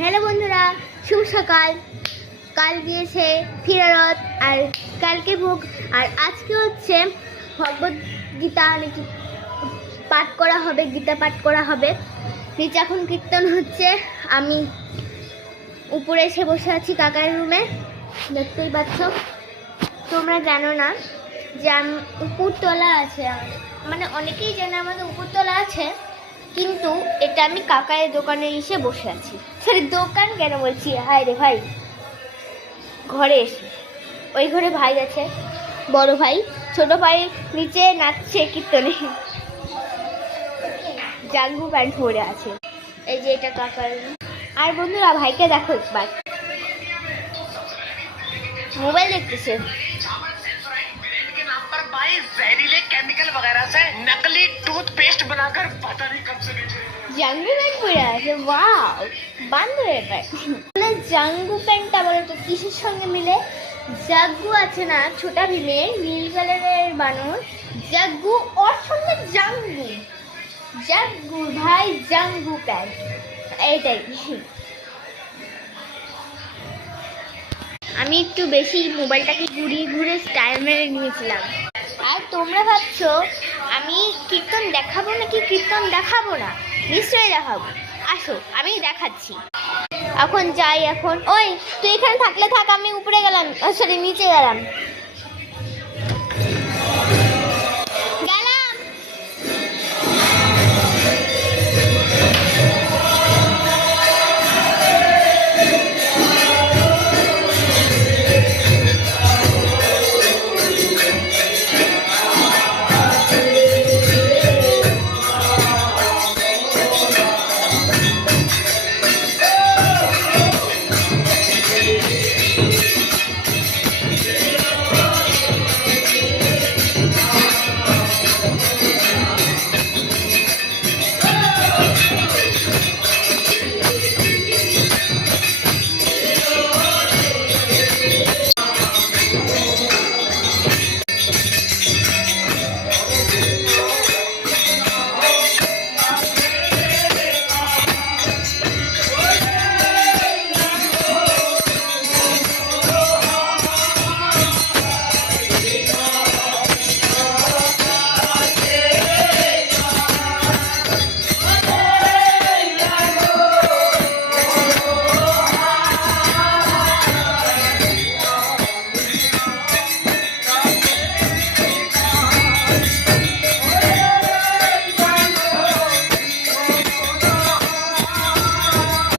Hello বন্ধুরা, শুভ সকাল। কাল গিয়েছে ফিরত আর কালকে ভোগ আর আজকে হচ্ছে ভগবত গীতা নাকি পাঠ করা হবে, গীতা পাঠ করা হবে। নিচে এখন কীর্তন হচ্ছে, আমি উপরে এসে বসে আছি কাকার রুমে, দেখতেই পাচ্ছ। তোমরা জানো না যে উপরতলা আছে, মানে অনেকেই জানে আমাদের উপরতলা আছে, কিন্তু এটা আমি কাকারের দোকানে এসে বসে আছি। সরি, দোকান কেন বলছি, হায় রে ভাই, ঘরে এসে। ওই ঘরে ভাই আছে, বড় ভাই, ছোট ভাই নিচে নাচছে কীর্তনে, জাঙ্গু প্যান্ট পরে আছে। এই যে এটা কাকার। আর বন্ধুরা, ভাইকে দেখো একবার, মোবাইল দেখতেছে। जहरीले केमिकल वगैरह से नकली टूथपेस्ट बनाकर पता नहीं कब से बेच रहे हैं। জাঙ্গু প্যান্ট পরে আছে, ওয়াও, বান্ধবের প্যান্ট। মানে জাঙ্গু প্যান্টটা বলো তো কিসের সঙ্গে মিলে? জাগ্গু আছে না ছোটা ভীমের নীল কালারের বানর, জাগ্গু ওর সঙ্গে জাঙ্গু, জাগ্গু ভাই জাঙ্গু প্যান্ট, এইটাই। আমি একটু বেশি মোবাইলটাকে ঘুরিয়ে ঘুরে স্টাইল মেরে নিয়েছিলাম। আর তোমরা ভাবছো আমি কীর্তন দেখাবো নাকি কীর্তন দেখাবো না? নিশ্চয়ই দেখাবো, আসো আমি দেখাচ্ছি। এখন যাই, এখন ওই তুই এখানে থাকলে থাক, আমি উপরে গেলাম, সরি নিচে গেলাম।